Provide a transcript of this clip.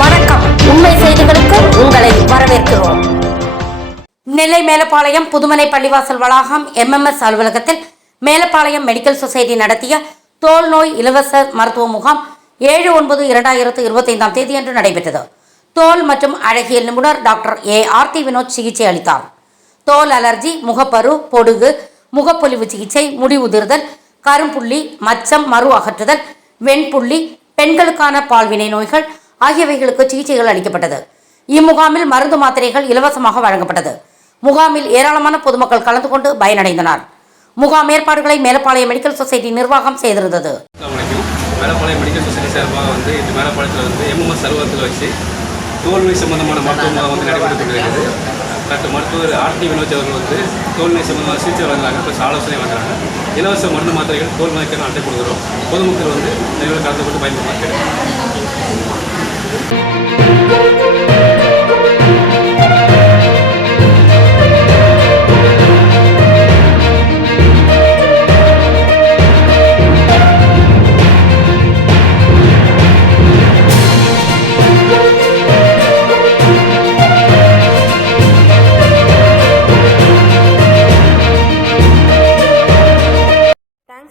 வணக்கம். உண்மை செய்திகளுக்கு உங்களை வரவேற்கிறோம். நெல்லை மேலப்பாளையம் புதுமனை பள்ளிவாசல் வளாகம் எம்எம்எஸ் அலுவலகத்தில் மேலப்பாளையம் மெடிக்கல் சொசைட்டி நடத்திய தோல் நோய் இலவச மருத்துவ முகாம் ஏழு ஒன்பது இரண்டாயிரத்து இருபத்தைந்தாம் தேதியன்று நடைபெற்றது. தோல் மற்றும் அழகியல் நிபுணர் டாக்டர் ஏ ஆர்த்தி வினோத் சிகிச்சை அளித்தார். தோல் அலர்ஜி முகப்பரு பொடுகு முகப்பொலிவு சிகிச்சை முடி உதிர்தல் கரும்புள்ளி மச்சம் மறு அகற்றுதல் வெண்புள்ளி பெண்களுக்கான பால்வினை நோய்கள் ஆகியவைகளுக்கு சிகிச்சைகள் அளிக்கப்பட்டது. இம்முகாமில் மருந்து மாத்திரைகள் இலவசமாக வழங்கப்பட்டது. முகாமில் ஏராளமான பொதுமக்கள் கலந்து கொண்டு பயனடைந்தனர். முகாம் ஏற்பாடுகளை மேலப்பாளையம் மெடிக்கல் சொசைட்டி நிர்வாகம் செய்திருந்தது. மேலப்பாளையம் மெடிக்கல் சொசைட்டி சார்பாக வந்து இந்த மேலப்பாளையத்தில் வந்து எம்எம்எஸ் அலுவலகத்தில் வச்சு தோல்வி சம்பந்தமான மருத்துவ முகாம் வந்து நடைபெற்று கொண்டிருக்கிறது. டாக்டர் மருத்துவர் ஆர்டி வினோஜ் அவர்கள் வந்து தோல்நோய் சம்பந்தமாக சிகிச்சை வழங்குறாங்க. ப்ளஸ் ஆலோசனை வழங்குறாங்க. இலவச மருந்து மாத்திரைகள் தோல் நோய்க்கான அட்டை கொடுக்குறோம். பொதுமக்கள் வந்து நிகழ்வு கலந்து கொண்டு பயன்படுத்தி